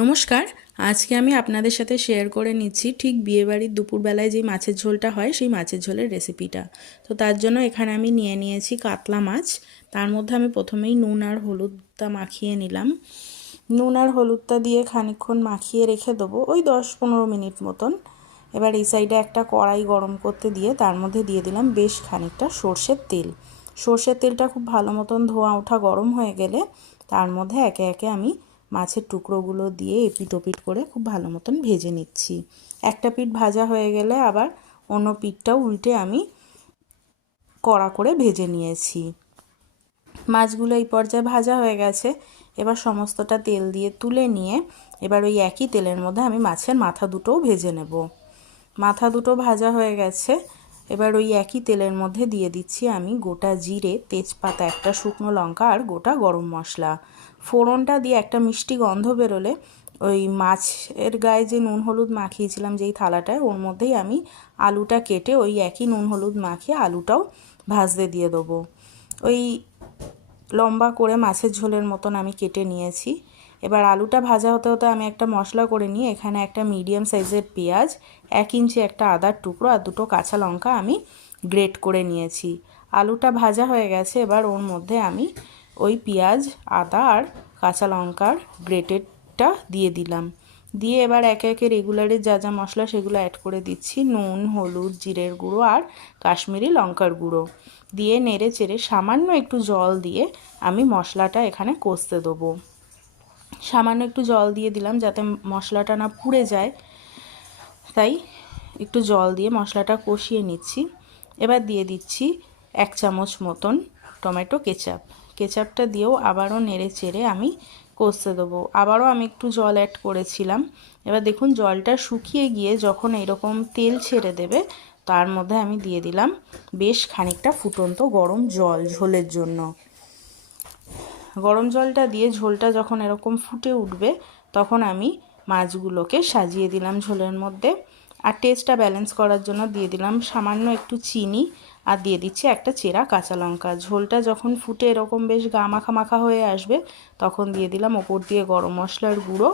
নমস্কার। আজকে আমি আপনাদের সাথে শেয়ার করে নিচ্ছি ঠিক বিয়েবাড়ির দুপুরবেলায় যে মাছের ঝোলটা হয় সেই মাছের ঝোলের রেসিপিটা। তো তার জন্য এখানে আমি নিয়ে নিয়েছি কাতলা মাছ। তার মধ্যে আমি প্রথমেই নুন আর হলুদটা মাখিয়ে নিলাম। নুন আর হলুদটা দিয়ে খানিকক্ষণ মাখিয়ে রেখে দেবো, ওই 10-15 মিনিট মতন। এবার এই সাইডে একটা কড়াই গরম করতে দিয়ে তার মধ্যে দিয়ে দিলাম বেশ খানিকটা সর্ষের তেল। সর্ষের তেলটা খুব ভালো মতন ধোঁয়া ওঠা গরম হয়ে গেলে তার মধ্যে একে একে আমি মাছের টুকরোগুলো দিয়ে এপিট ওপিট করে খুব ভালো মতন ভেজে নিচ্ছি। একটা পিঠ ভাজা হয়ে গেলে আবার অন্য পিঠটাও উল্টে আমি কড়া করে ভেজে নিয়েছি। মাছগুলো এই পর্যায়ে ভাজা হয়ে গেছে। এবার সমস্তটা তেল দিয়ে তুলে নিয়ে এবার ওই একই তেলের মধ্যে আমি মাছের মাথা দুটোও ভেজে নেব। মাথা দুটো ভাজা হয়ে গেছে। এবার ওই একই তেলের মধ্যে দিয়ে দিচ্ছি আমি গোটা জিরে, তেজপাতা, একটা শুকনো লঙ্কা আর গোটা গরম মশলা। ফোড়নটা দিয়ে একটা মিষ্টি গন্ধ বেরোলে ওই মাছের গায়ে যে নুন হলুদ মাখিয়েছিলাম যেই থালাটায়, ওর মধ্যেই আমি আলুটা কেটে ওই একই নুন হলুদ মাখিয়ে আলুটাও ভাজতে দিয়ে দেবো। ওই লম্বা করে মাছের ঝোলের মতন আমি কেটে নিয়েছি। এবার আলুটা ভাজা হতে হতে আমি একটা মশলা করে নিয়ে এখানে একটা মিডিয়াম সাইজের পেঁয়াজ, 1 ইঞ্চি একটা আদার টুকরো আর 2টো কাঁচা লঙ্কা আমি গ্রেট করে নিয়েছি। আলুটা ভাজা হয়ে গেছে। এবার ওর মধ্যে আমি ওই পেঁয়াজ, আদা আর কাঁচা লঙ্কার গ্রেটেডটা দিয়ে দিলাম। দিয়ে এবার একে একে রেগুলারের যা যা মশলা সেগুলো অ্যাড করে দিচ্ছি। নুন, হলুদ, জিরের গুঁড়ো আর কাশ্মীরি লঙ্কার গুঁড়ো দিয়ে নেড়ে চেড়ে সামান্য একটু জল দিয়ে আমি মশলাটা এখানে কষতে দেবো। সামান্য একটু জল দিয়ে দিলাম যাতে মশলাটা না পুড়ে যায়, তাই একটু জল দিয়ে মশলাটা কষিয়ে নিচ্ছি। এবার দিয়ে দিচ্ছি 1 চামচ মতন টমেটো কেচাপ। কেচাপটা দিয়েও আবারও নেড়ে চেড়ে আমি কষতে দেবো। আবারও আমি একটু জল অ্যাড করেছিলাম। এবার দেখুন জলটা শুকিয়ে গিয়ে যখন এরকম তেল ছেড়ে দেবে তার মধ্যে আমি দিয়ে দিলাম বেশ খানিকটা ফুটন্ত গরম জল ঝোলের জন্য। গরম জলটা দিয়ে ঝোলটা যখন এরকম ফুটে উঠবে তখন আমি মাছগুলোকে সাজিয়ে দিলাম ঝোলের মধ্যে। আর টেস্টটা ব্যালেন্স করার জন্য দিয়ে দিলাম সামান্য একটু চিনি আর দিয়ে দিচ্ছি একটা চেরা কাঁচা লঙ্কা। ঝোলটা যখন ফুটে এরকম বেশ গা মাখা মাখা হয়ে আসবে তখন দিয়ে দিলাম ওপর দিয়ে গরম মশলার গুঁড়ো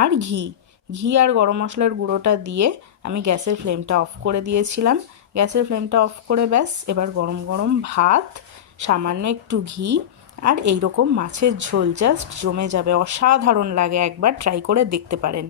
আর ঘি আর গরম মশলার গুঁড়োটা দিয়ে আমি গ্যাসের ফ্লেমটা অফ করে দিয়েছিলাম। গ্যাসের ফ্লেমটা অফ করে ব্যাস এবার গরম গরম ভাত, সামান্য একটু ঘি আর এইরকম মাছের ঝোল জাস্ট জমে যাবে। অসাধারণ লাগে, একবার ট্রাই করে দেখতে পারেন।